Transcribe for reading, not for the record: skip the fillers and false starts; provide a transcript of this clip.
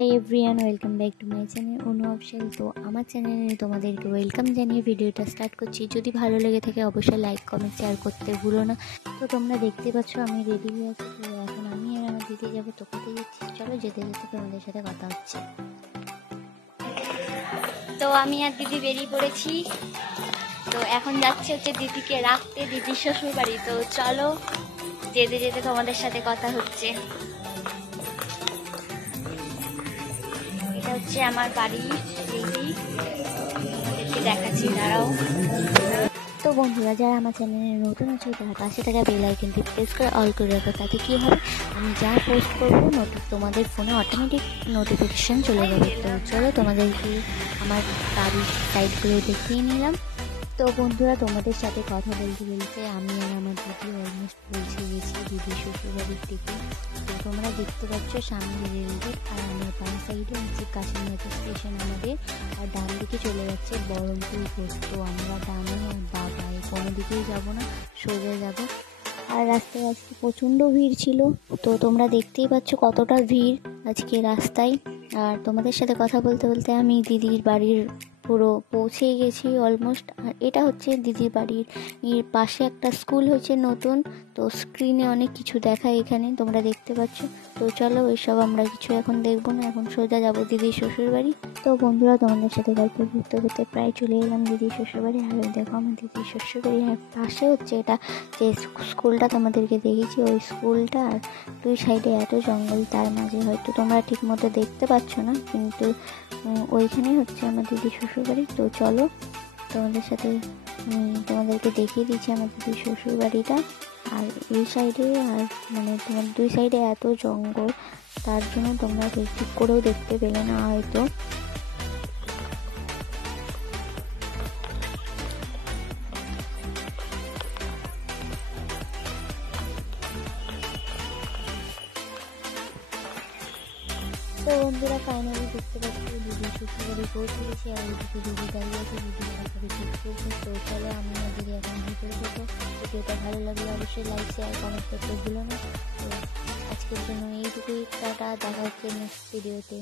Hi everyone, welcome back to my channel Anu official. তো আমার চ্যানেলে তোমাদেরকে ওয়েলকাম জানিয়ে ভিডিওটা স্টার্ট করছি। যদি ভালো লেগে থাকে অবশ্যই লাইক কমেন্ট শেয়ার করতে ভুলো না। তো তোমরা দেখতে পাচ্ছ আমি রেডি হয়ে আছি। তো এখন আমি আর আমার দিদি যাবো। তো কোথায় যাচ্ছি চলো, যেতে যেতে তোমাদের সাথে কথা হচ্ছে। তো আমি আর দিদি বেরিয়ে পড়েছি। তো এখন যাচ্ছে হচ্ছে দিদিকে রাখতে দিদির শ্বশুর বাড়ি। তো চলো, যেতে যেতে তোমাদের সাথে কথা হচ্ছে। এটা হচ্ছে আমার বাড়ি, দিদি তোমাদেরকে দেখাচ্ছি, দাঁড়াও। তো বন্ধুরা, যারা আমার চ্যানেলে নতুন আছে তারা পাশে থাকা বেল আইকনটি প্রেস করে অল করে রাখো। তাতে কী হবে, আমি যা পোস্ট করবো তোমাদের ফোনে অটোমেটিক নোটিফিকেশান চলে যাবে। তো চলো, তোমাদেরকে আমার বাড়ির সাইডগুলো দেখিয়ে নিলাম। তো বন্ধুরা, তোমাদের সাথে কথা বলতে বলতে আমি আর আমার দিদি অলমোস্ট পৌঁছে গেছি দিদির শ্বশুরবাড়ির দিকে। তো তোমরা দেখতে পাচ্ছ সামনে রেলগেট, আর আমার বাম সাইডে হচ্ছে কাশিনাথ স্টেশন আমাদের, আর ডান দিকে চলে যাচ্ছে বহরমপুর রোড। তো আমরা ডানে আর বাবায় কোনো দিকেই যাবো না, সোজা যাব। আর রাস্তায় আজকে প্রচণ্ড ভিড় ছিল। তো তোমরা দেখতেই পাচ্ছ কতটা ভিড় আজকে রাস্তায়। আর তোমাদের সাথে কথা বলতে বলতে আমি দিদির বাড়ির পুরো পৌঁছেই গেছি অলমোস্ট। আর এটা হচ্ছে দিদির বাড়ির পাশে একটা স্কুল হচ্ছে নতুন। তো স্ক্রিনে অনেক কিছু দেখায় এখানে, তোমরা দেখতে পাচ্ছ। তো চলো, ওইসব আমরা কিছু এখন দেখবো না, এখন সোজা যাবো দিদির শ্বশুর বাড়ি। তো বন্ধুরা, তোমাদের সাথে গল্প করতে করতে প্রায় চলে এলাম দিদির শ্বশুর বাড়ি। আর দেখো আমার দিদির শ্বশুর বাড়ি, আর পাশে হচ্ছে এটা যে স্কুলটা তোমাদেরকে দেখেছি, ওই স্কুলটা। আর দুই সাইডে এত জঙ্গল, তার মাঝে হয়তো তোমরা ঠিক মতো দেখতে পাচ্ছ না, কিন্তু ওইখানেই হচ্ছে আমার দিদির শ্বশুরবাড়ি। তো চলো, তোমাদের সাথে তোমাদেরকে দেখিয়ে দিচ্ছি আমার দিদির শ্বশুরবাড়িটা। আর এই সাইডে আর তোমার দুই সাইডে এত জঙ্গল, তার জন্য তোমরা ঠিক করেও দেখতে পেলে না হয়তো। তো বন্ধুরা, ফাইনালি দেখতে পাচ্ছি দিদির শ্বশুরবাড়ি পৌঁছে গেছি। আর ওইদিকে দিদি দাঁড়িয়ে আছে, দিদি তারপরে ঠিক করছে। তো চলো, আমি আর দিদি এখন ভিতরে যাবো। ভিডিওটা ভালো লাগলে অবশ্যই লাইক শেয়ার কমেন্ট করতে ভুলো না। তো আজকের জন্য এইটুকুই, টাটা, দেখা হচ্ছে নেক্সট ভিডিওতে।